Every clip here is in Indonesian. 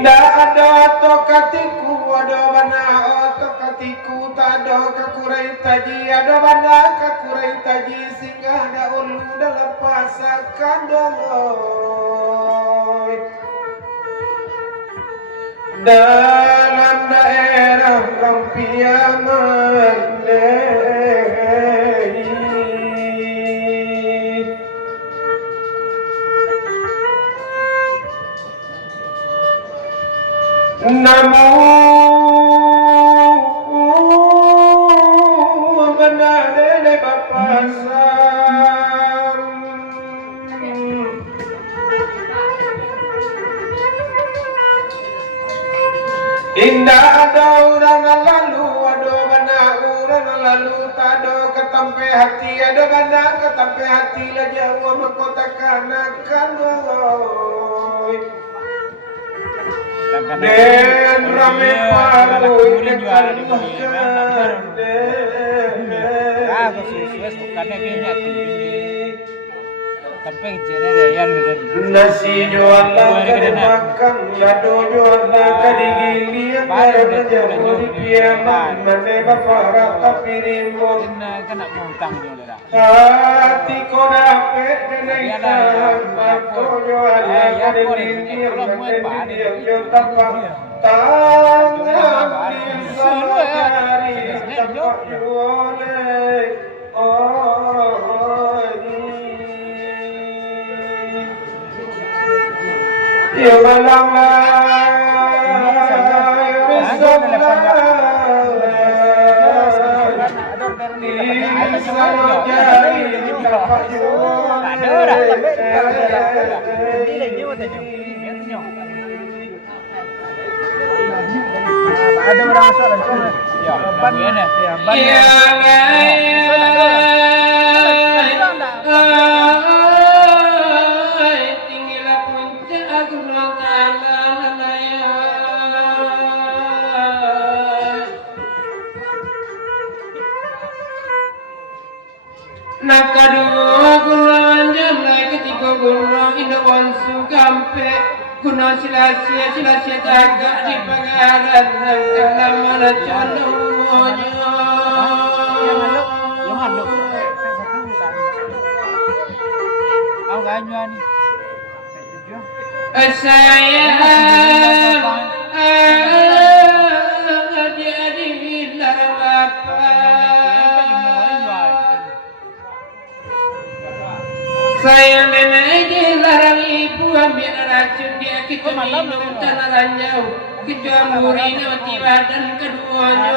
Indah ada tokatiku ada bana tokatiku tado kakurai taji ada bana kakurai taji singgah ada ulu dalam pasakan dongoi dalam daerah Lampiaman namun benar dede bapasan indah ada orang lalu ada mana orang lalu tado ketampe hati ada mana ketampe hati lah jauh mengkotakan akan dan rame paru juara di nasi jual lagi makan lado jual lagi digili yang jauh di piaman mana bapak rata pirimun hati kau dapat denaikan aku jual lagi digili yang jauh tanpa tangan bisa cari tempat jual ya malam ada orang masuk langsung ya ban ya ban nakadua guna jalai ketika guna inawan sugampe guna silasia tagak di pagaran nangkala mana calonya yang hadap aku ganyan ni saya saya nenek dilarang ibu ambil racun dia kita minum tanah jauh kita murid mati badan keduanya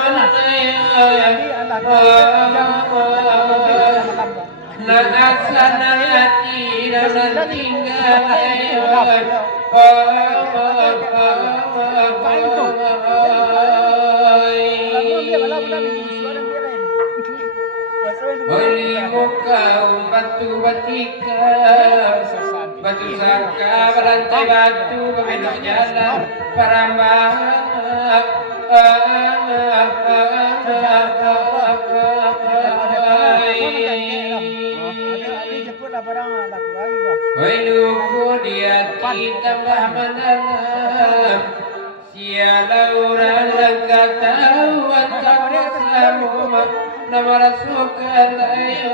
nak asana hati dan tinggal Oli muka batu batika batu sangka berantai batu berbelok jalan parambah Waluku dia tambah mendalam sialah orang lengkap tahu antara selamu nama rasukan ayat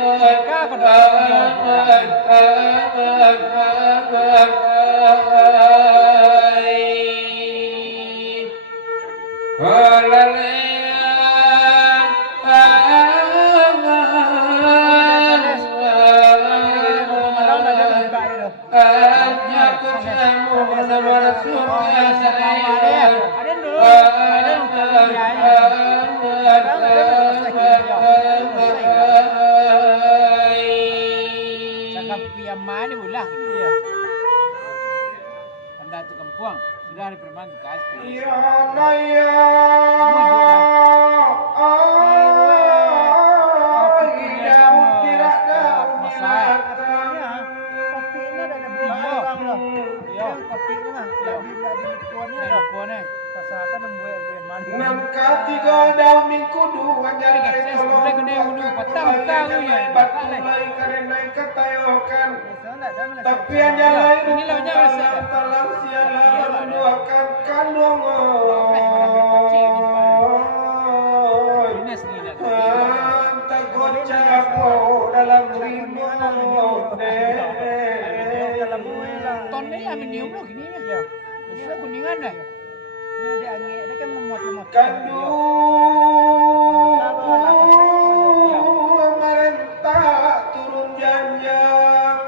mana ulah dia. Anda tu kampung sudah ada perempuan bekas. Ya naya. Nangka tiga daun minggu dua jari karena ketayokan tapi hanya lain talang sialan menduakan Dia kan memot-mot. Kandu merentah turun janjang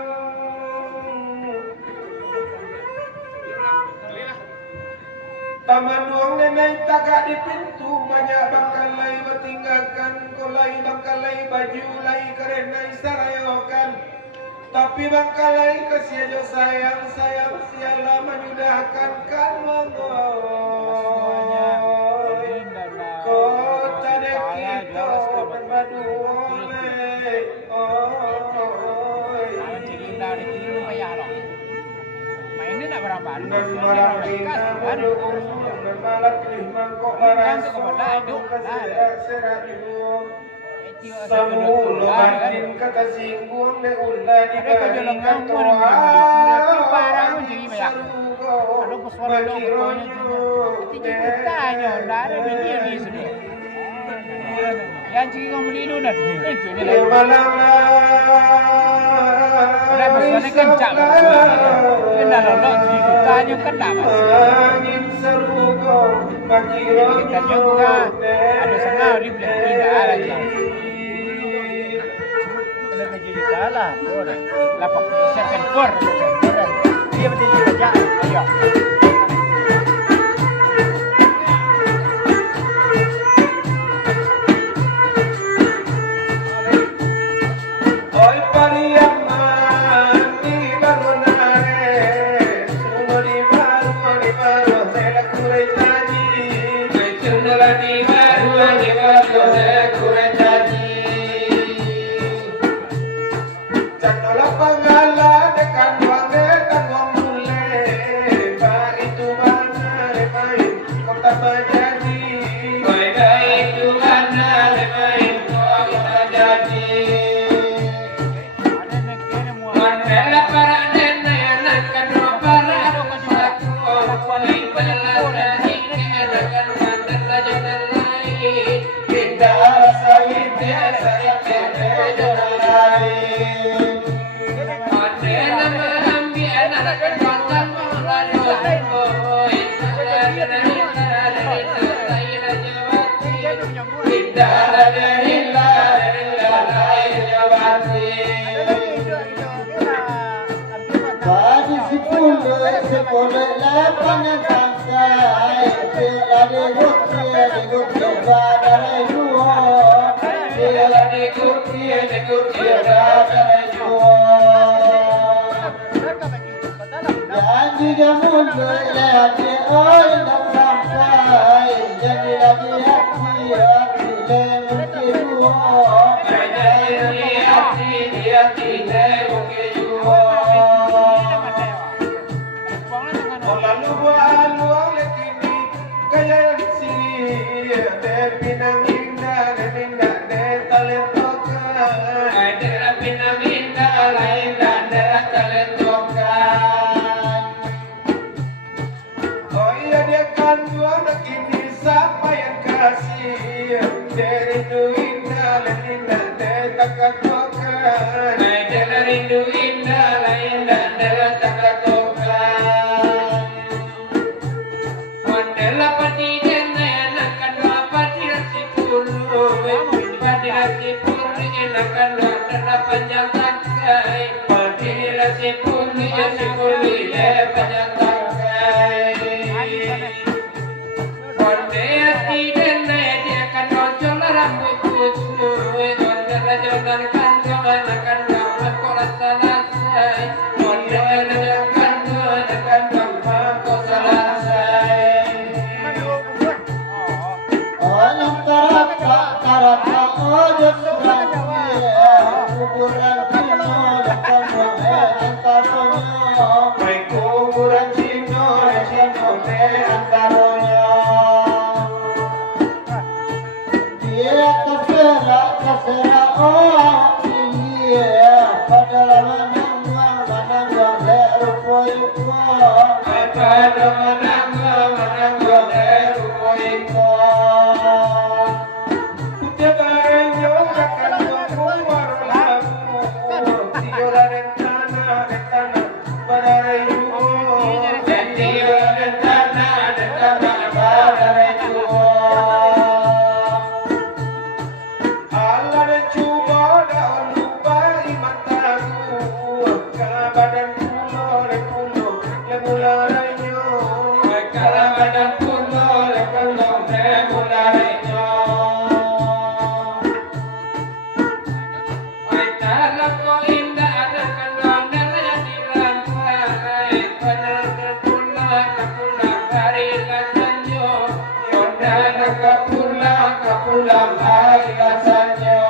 taman uang nenek tagak di pintu banyak bangkalai bertinggalkan kolai bangkalai baju lai kerenai sarayokan tapi bangkalai kesia sayang sialah menyudahkan kan kota dekito dan badu oleh Mainnya nak berapa? dan barang bina berdua dan malat lima kok barang serak hidup Samulu batin kata singgung le ulla di bari katoa sarugo bagi yang ciki kamu lidu nak itu ni le malala ada pesannya kencang kena lolot ciki tanya kena angin sarugo bagi kita juga ada sangat di belakang tidak lagi jadi salah. Lapak second four. Dia mesti dibaca. Ayo. Oi pariaman di barunare sumuri baru sela kurai tadi cendela di baru sela kurai tadi canola pangala dekan wange tangong mule ba itu mana lepai kota bajadi ba itu mana lepai kota bajadi mandala para nena anak kano para aku paling balada ini anak mandala janalai kita sahite janalai Sepuluh lapangan santai, ada gukti badai dua, ada gukti badai dua. Janji jamun lagi oi nak sampai, jadi lagi hati lemuk dua, jadi hati lemuk dua. Lalu buat luang lekini kaya sini de pinaminda de talentokan de pinaminda lain de talentokan oh iya dia kan dua anak ini siapa yang kasih dari duinda lain de takatokan dari duinda lain de takatokan panjang tangkai, padila si puli panjang tangkai. Konde hati dan dia kan nonjol rambut kusui, konde rajonan kantongan akan dapat kola salasai, konde rajonan kantongan akan dapat kola salasai. Alam tarata ojo kuburan Cino depan antaronya baik kuburan Cino de antaronya dia terserah oh dia pada menang lerupo pada menang lerupo Para Badan kuno lekong mulai oi tanah ko indah anak kandang dan dilantai badan kuno pulang hari lasanyo yodana pulang hari lasanyo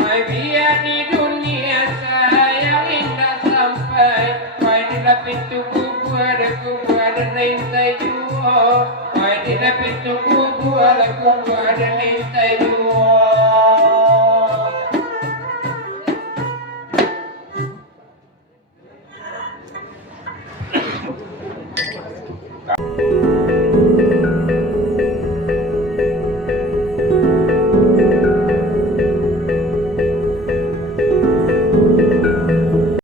oi biar di dunia sayang indah sampai oi di pintu kubur ada nintai juo oi di pintu kubur ada nintai juo